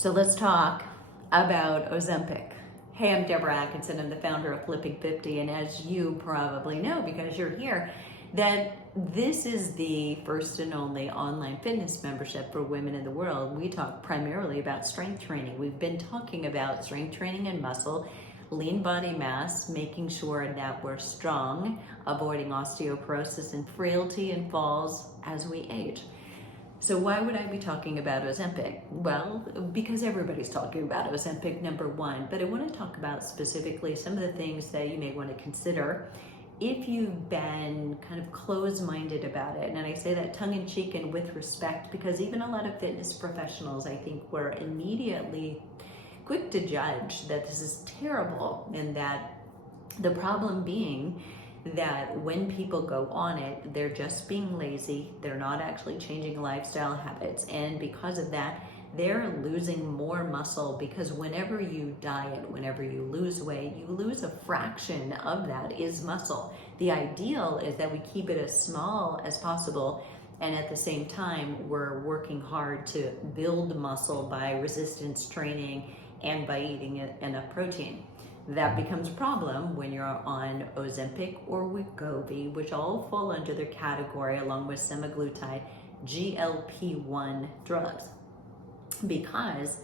So let's talk about Ozempic. Hey, I'm Debra Atkinson. I'm the founder of Flipping 50, and as you probably know because you're here, that this is the first and only online fitness membership for women in the world. We talk primarily about strength training. We've been talking about strength training and muscle, lean body mass, making sure that we're strong, avoiding osteoporosis and frailty and falls as we age. So why would I be talking about Ozempic? Well, because everybody's talking about Ozempic, number one, but I want to talk about specifically some of the things that you may want to consider if you've been kind of closed-minded about it. And I say that tongue-in-cheek and with respect, because even a lot of fitness professionals, I think, were immediately quick to judge that this is terrible, and that the problem being that when people go on it, they're just being lazy, they're not actually changing lifestyle habits, and because of that, they're losing more muscle, because whenever you diet, whenever you lose weight, you lose a fraction of that is muscle. The ideal is that we keep it as small as possible, and at the same time, we're working hard to build muscle by resistance training and by eating enough protein. That becomes a problem when you're on Ozempic or Wegovy, which all fall under their category along with semaglutide, GLP-1 drugs, because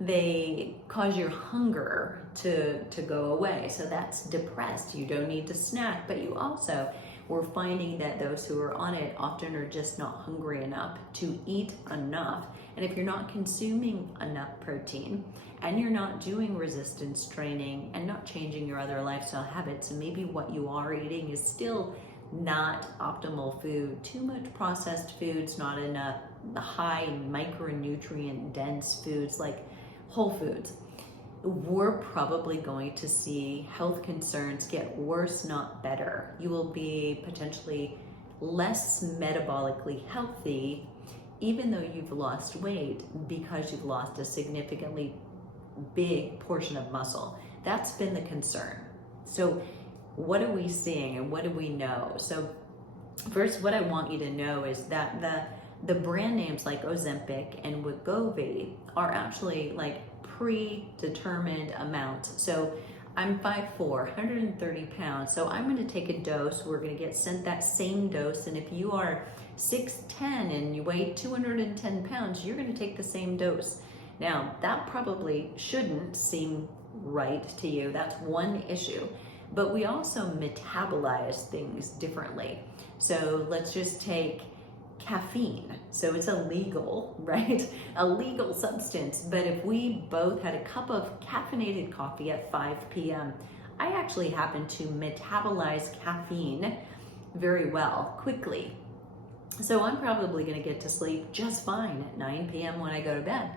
they cause your hunger to go away. So that's depressed. You don't need to snack, but you also, we're finding that those who are on it often are just not hungry enough to eat enough. And if you're not consuming enough protein and you're not doing resistance training and not changing your other lifestyle habits, and maybe what you are eating is still not optimal food, too much processed foods, not enough high micronutrient dense foods like whole foods, we're probably going to see health concerns get worse, not better. You will be potentially less metabolically healthy, even though you've lost weight, because you've lost a significantly big portion of muscle. That's been the concern. So what are we seeing and what do we know? So first, what I want you to know is that the brand names like Ozempic and Wegovy are actually like predetermined amounts. So I'm 5'4", 130 pounds. So I'm going to take a dose. We're going to get sent that same dose. And if you are 6'10" and you weigh 210 pounds, you're going to take the same dose. Now, that probably shouldn't seem right to you. That's one issue. But we also metabolize things differently. So let's just take caffeine. So it's illegal, right? A legal substance. But if we both had a cup of caffeinated coffee at 5 p.m., I actually happen to metabolize caffeine very well, quickly. So I'm probably going to get to sleep just fine at 9 p.m. when I go to bed.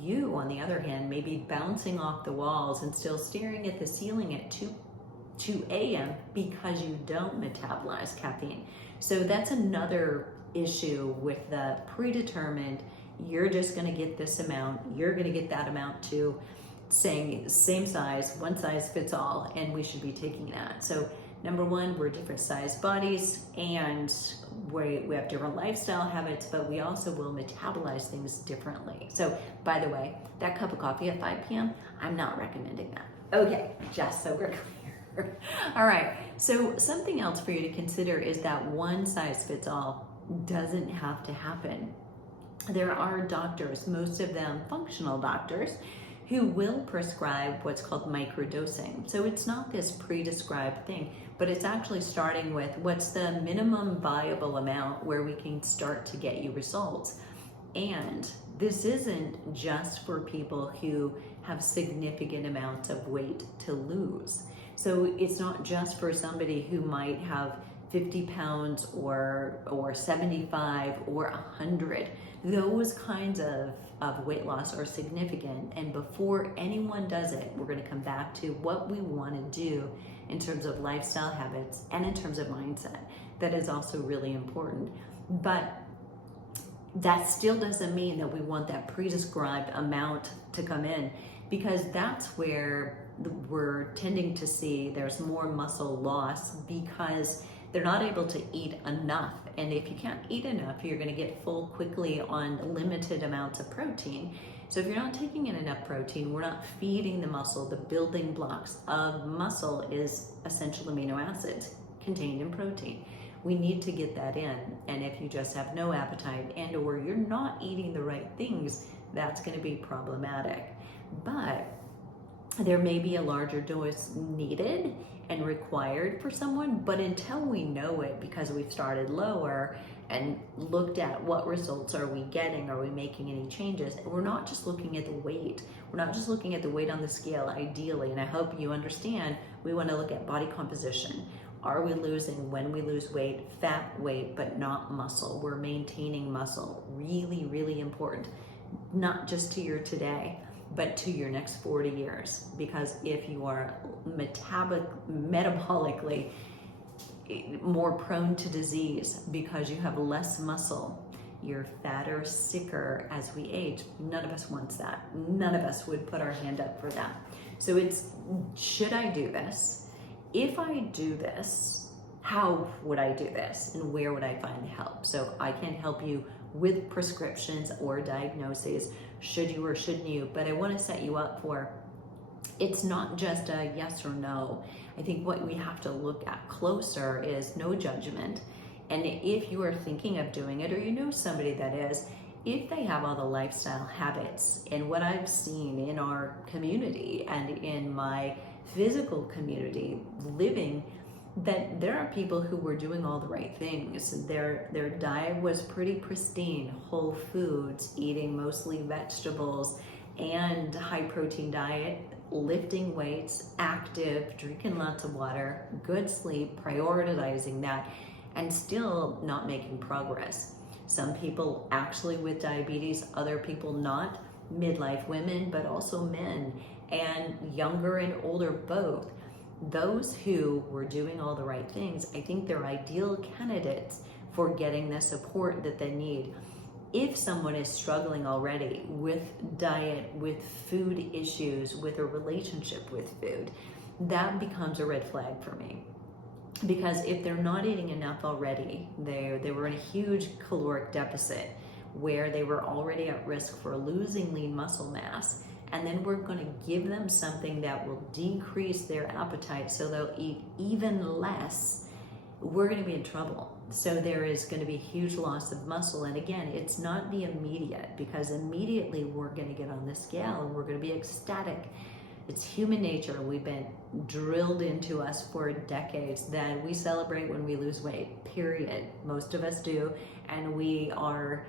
You, on the other hand, may be bouncing off the walls and still staring at the ceiling at 2 a.m. because you don't metabolize caffeine. So that's another issue with the predetermined, you're just going to get this amount, you're going to get that amount too, saying same size, one size fits all, and we should be taking that. So number one, we're different size bodies, and we have different lifestyle habits, but we also will metabolize things differently. So by the way, that cup of coffee at 5 p.m., I'm not recommending that. Okay, just so we're clear. All right, so something else for you to consider is that one size fits all doesn't have to happen. There are doctors, most of them functional doctors, who will prescribe what's called microdosing. So it's not this pre-described thing, but it's actually starting with what's the minimum viable amount where we can start to get you results. And this isn't just for people who have significant amounts of weight to lose. So it's not just for somebody who might have 50 pounds or 75 or 100. Those kinds of weight loss are significant. And before anyone does it, we're going to come back to what we want to do in terms of lifestyle habits and in terms of mindset. That is also really important. But that still doesn't mean that we want that prescribed amount to come in, because that's where we're tending to see there's more muscle loss, because they're not able to eat enough. And if you can't eat enough, you're going to get full quickly on limited amounts of protein. So if you're not taking in enough protein, we're not feeding the muscle. The building blocks of muscle is essential amino acids contained in protein. We need to get that in. And if you just have no appetite and or you're not eating the right things, that's going to be problematic. But there may be a larger dose needed and required for someone, but until we know it, because we've started lower and looked at what results are we getting, are we making any changes, we're not just looking at the weight. We're not just looking at the weight on the scale, ideally, and I hope you understand, we want to look at body composition. Are we losing, when we lose weight, fat weight, but not muscle? We're maintaining muscle. Really, really important, not just to your today, but to your next 40 years. Because if you are metabolically more prone to disease because you have less muscle, you're fatter, sicker as we age. None of us wants that. None of us would put our hand up for that. So it's, should I do this? If I do this, how would I do this? And where would I find help? So I can help you with prescriptions or diagnoses, should you or shouldn't you, but I want to set you up for, it's not just a yes or no. I think what we have to look at closer is no judgment. And if you are thinking of doing it, or you know somebody that is, if they have all the lifestyle habits, and what I've seen in our community and in my physical community living, that there are people who were doing all the right things. Their diet was pretty pristine, whole foods, eating mostly vegetables and high protein diet, lifting weights, active, drinking lots of water, good sleep, prioritizing that, and still not making progress. Some people actually with diabetes, other people not, midlife women, but also men, and younger and older both. Those who were doing all the right things, I think they're ideal candidates for getting the support that they need. If someone is struggling already with diet, with food issues, with a relationship with food, that becomes a red flag for me. Because if they're not eating enough already, they were in a huge caloric deficit where they were already at risk for losing lean muscle mass, and then we're going to give them something that will decrease their appetite so they'll eat even less, we're going to be in trouble. So there is going to be a huge loss of muscle. And again, it's not the immediate, because immediately we're going to get on the scale and we're going to be ecstatic. It's human nature. We've been drilled into us for decades that we celebrate when we lose weight, period. Most of us do. And we are,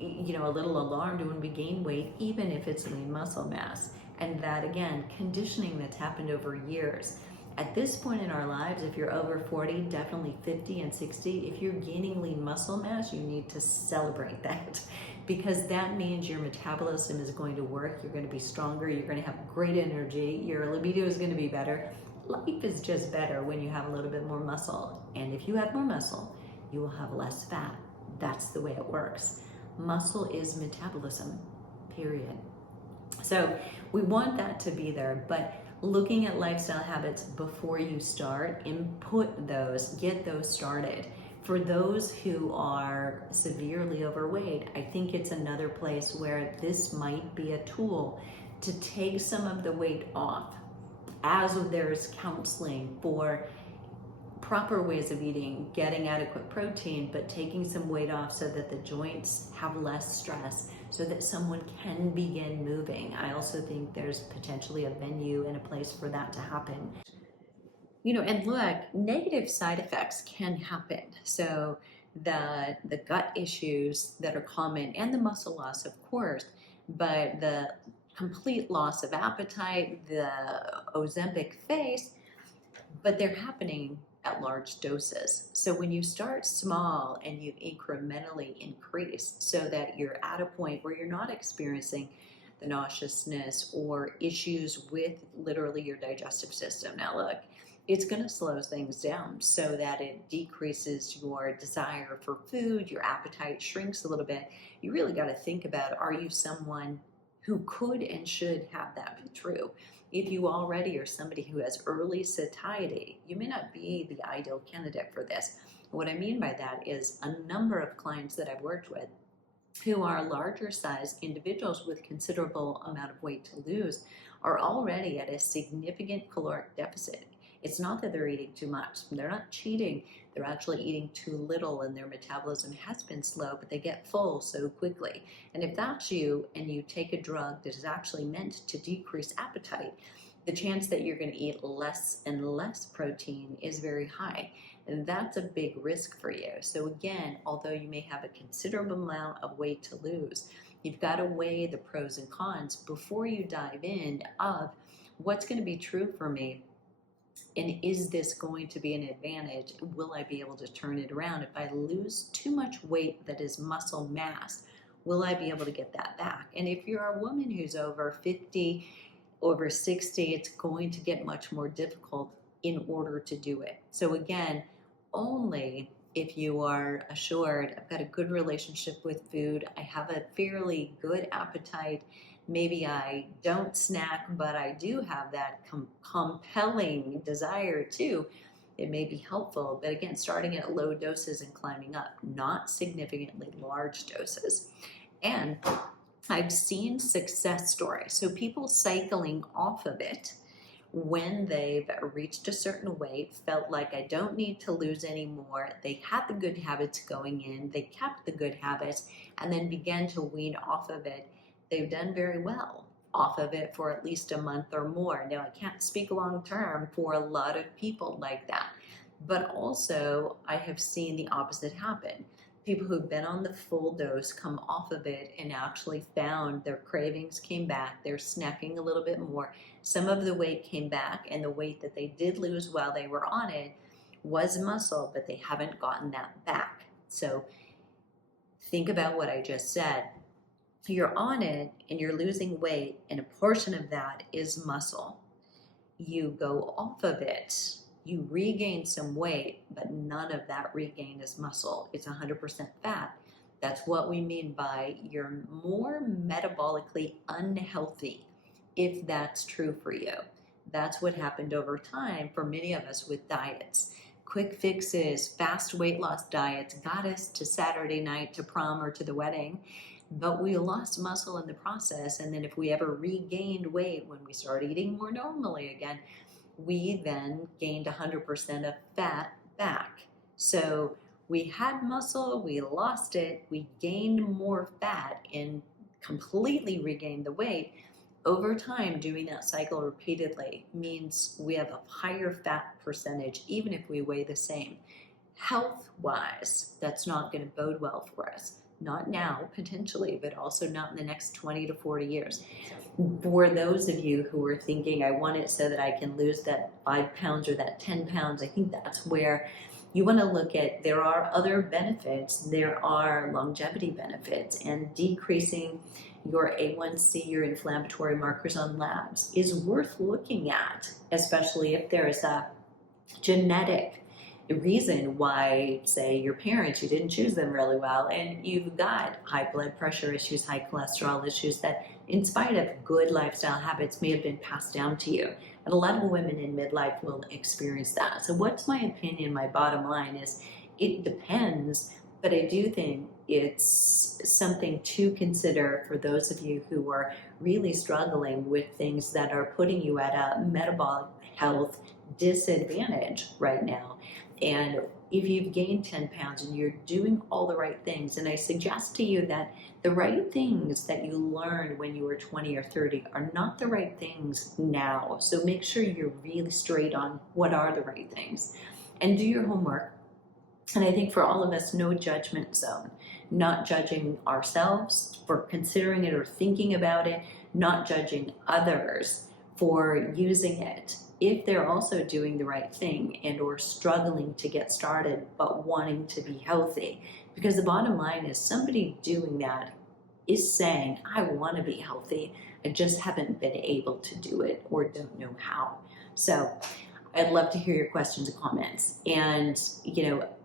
a little alarmed when we gain weight, even if it's lean muscle mass. And that, again, conditioning that's happened over years. At this point in our lives, if you're over 40, definitely 50 and 60, if you're gaining lean muscle mass, you need to celebrate that, because that means your metabolism is going to work, you're going to be stronger, you're going to have great energy, your libido is going to be better. Life is just better when you have a little bit more muscle. And if you have more muscle, you will have less fat. That's the way it works. Muscle is metabolism, period. So we want that to be there, but looking at lifestyle habits before you start, input those, get those started. For those who are severely overweight, I think it's another place where this might be a tool to take some of the weight off, as there's counseling for proper ways of eating, getting adequate protein, but taking some weight off so that the joints have less stress, so that someone can begin moving. I also think there's potentially a venue and a place for that to happen. And look, negative side effects can happen. So the gut issues that are common, and the muscle loss, of course, but the complete loss of appetite, the Ozempic face, but they're happening at large doses. So when you start small and you incrementally increase so that you're at a point where you're not experiencing the nauseousness or issues with literally your digestive system. Now look, it's going to slow things down so that it decreases your desire for food, your appetite shrinks a little bit. You really got to think about, are you someone who could and should have that be true? If you already are somebody who has early satiety, you may not be the ideal candidate for this. What I mean by that is a number of clients that I've worked with who are larger size individuals with considerable amount of weight to lose are already at a significant caloric deficit. It's not that they're eating too much. They're not cheating. They're actually eating too little and their metabolism has been slow, but they get full so quickly. And if that's you and you take a drug that is actually meant to decrease appetite, the chance that you're going to eat less and less protein is very high. And that's a big risk for you. So again, although you may have a considerable amount of weight to lose, you've got to weigh the pros and cons before you dive in of what's going to be true for me. And is this going to be an advantage? Will I be able to turn it around? If I lose too much weight that is muscle mass, will I be able to get that back? And if you're a woman who's over 50, over 60, it's going to get much more difficult in order to do it. So again, only if you are assured, I've got a good relationship with food, I have a fairly good appetite, maybe I don't snack, but I do have that compelling desire too, it may be helpful. But again, starting at low doses and climbing up, not significantly large doses. And I've seen success stories, so people cycling off of it when they've reached a certain weight, felt like I don't need to lose anymore. They had the good habits going in, they kept the good habits, and then began to wean off of it. They've done very well off of it for at least a month or more. Now, I can't speak long term for a lot of people like that, but also I have seen the opposite happen. People who've been on the full dose come off of it and actually found their cravings came back, they're snacking a little bit more. Some of the weight came back, and the weight that they did lose while they were on it was muscle, but they haven't gotten that back. So think about what I just said. You're on it and you're losing weight, and a portion of that is muscle. You go off of it, you regain some weight, but none of that regain is muscle. It's 100% fat. That's what we mean by you're more metabolically unhealthy, if that's true for you. That's what happened over time for many of us with diets. Quick fixes, fast weight loss diets got us to Saturday night, to prom, or to the wedding, but we lost muscle in the process. And then if we ever regained weight when we started eating more normally again, we then gained 100% of fat back. So we had muscle, we lost it, we gained more fat and completely regained the weight. Over time, doing that cycle repeatedly means we have a higher fat percentage, even if we weigh the same. Health-wise, that's not going to bode well for us. Not now, potentially, but also not in the next 20 to 40 years. For those of you who are thinking, I want it so that I can lose that 5 pounds or that 10 pounds, I think that's where you want to look at, there are other benefits, there are longevity benefits, and decreasing your A1C, your inflammatory markers on labs, is worth looking at, especially if there is a genetic reason why, say, your parents, you didn't choose them really well, and you've got high blood pressure issues, high cholesterol issues that, in spite of good lifestyle habits, may have been passed down to you. And a lot of women in midlife will experience that. So what's my opinion? My bottom line is it depends, but I do think it's something to consider for those of you who are really struggling with things that are putting you at a metabolic health disadvantage right now. And if you've gained 10 pounds and you're doing all the right things, and I suggest to you that the right things that you learned when you were 20 or 30 are not the right things now. So make sure you're really straight on what are the right things, and do your homework. And I think for all of us, no judgment zone, not judging ourselves for considering it or thinking about it, not judging others for using it, if they're also doing the right thing and or struggling to get started but wanting to be healthy. Because the bottom line is somebody doing that is saying, I want to be healthy, I just haven't been able to do it or don't know how. So I'd love to hear your questions and comments. And,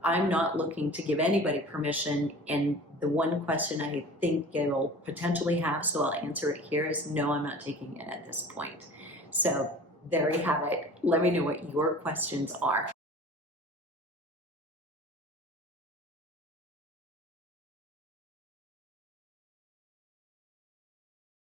I'm not looking to give anybody permission. And the one question I think you'll potentially have, so I'll answer it here, is no, I'm not taking it at this point. So there you have it. Let me know what your questions are.